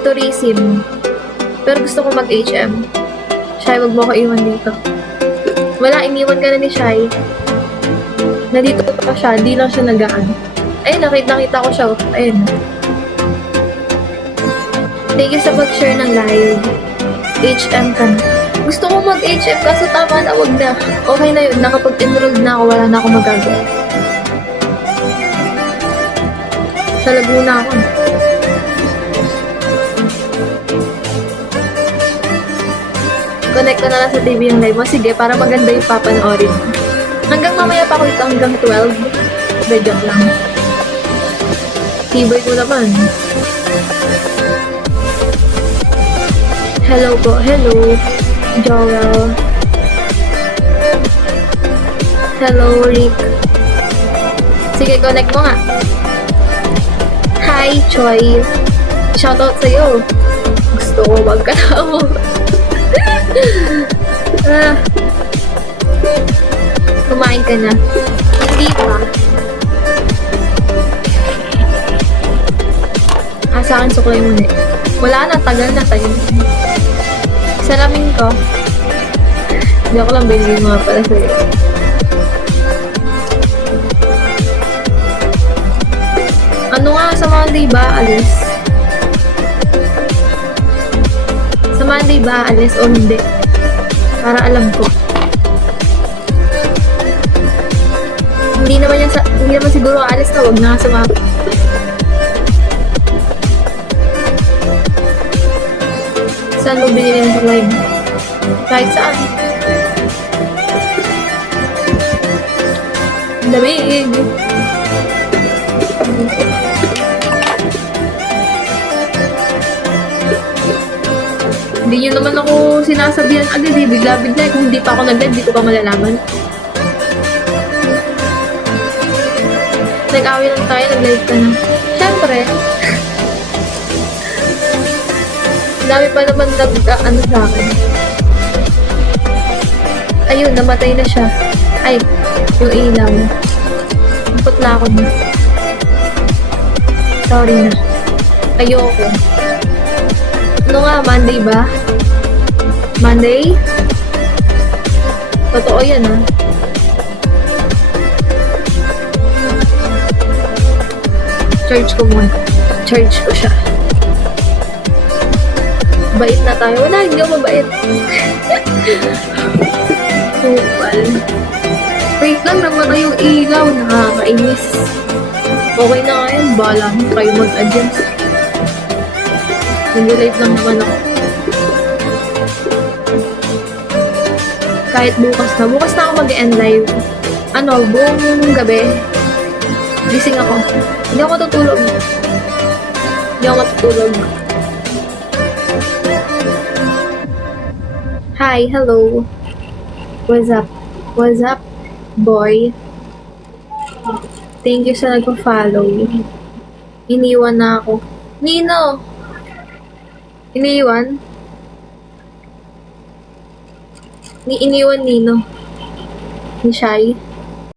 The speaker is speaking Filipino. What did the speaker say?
Tourism. Pero gusto ko mag-HM. Shy, wag mo ko iwan dito. Wala, iniwan ka na ni Shy. Nandito pa siya, di lang siya nagaan. Ayun, nakita ko siya. Ayun. Thank you sa pag-share ng live. HM ka na. Gusto ko mag-HM kaso tama na, wag na. Okay na yun, nakapag-enroll na ako, wala na akong magagawa. Sa Laguna ako. Connect ka na lang sa TV yung live mo. Sige, para maganda yung papanoorin. Hanggang mamaya pa ako ito, hanggang 12. Joke lang. Tibay ko naman. Hello po. Hello. Joel. Hello, Rick. Sige, connect mo nga. Hi, Choi. Shoutout sa'yo. Gusto ko magkatawa. Kumain ka na. Hindi pa. Sa akin suklay muna eh. Wala na, tagal na tayo. Salamin ko. Hindi ako lang binigay mga pala sa'yo. Ano nga, sa Monday ba alis? Sa Monday ba alis o hindi? Para alam ko. Hindi naman siguro alis na, wag na nga sumama. Saan mo binili ng live? Kahit saan. Lamig. Hindi nyo naman ako sinasabihan agad eh. Bigla-bigla. Kung hindi pa ako nag-live, di ko pa malalaman. Nag-away lang tayo, nag-live ka na. Siyempre. Dami pa naman ano sa akin. Ayun, namatay na siya. Ay, yung ilaw. Putla ako na. Sorry na. Ayoko. Ano nga, Monday ba? Monday? Totoo yan, ha? Charge ko muna. Charge ko siya. Bait na tayo. Wala, hindi ako mabait. Kupal. Wait lang, naman yung ilaw. Nakakainis. Okay na nga yun. Bahala mo kayo mag-adjust. Nag-live lang naman ako. Kahit bukas na. Bukas na ako mag-end live. Ano, buong gabi. Gising ako. Hindi ako matutulog. Hi, hello. What's up? What's up, boy? Thank you sa nagpa-follow. Iniwan na ako. Nino! Iniwan? Iniwan Nino. Ni Shai.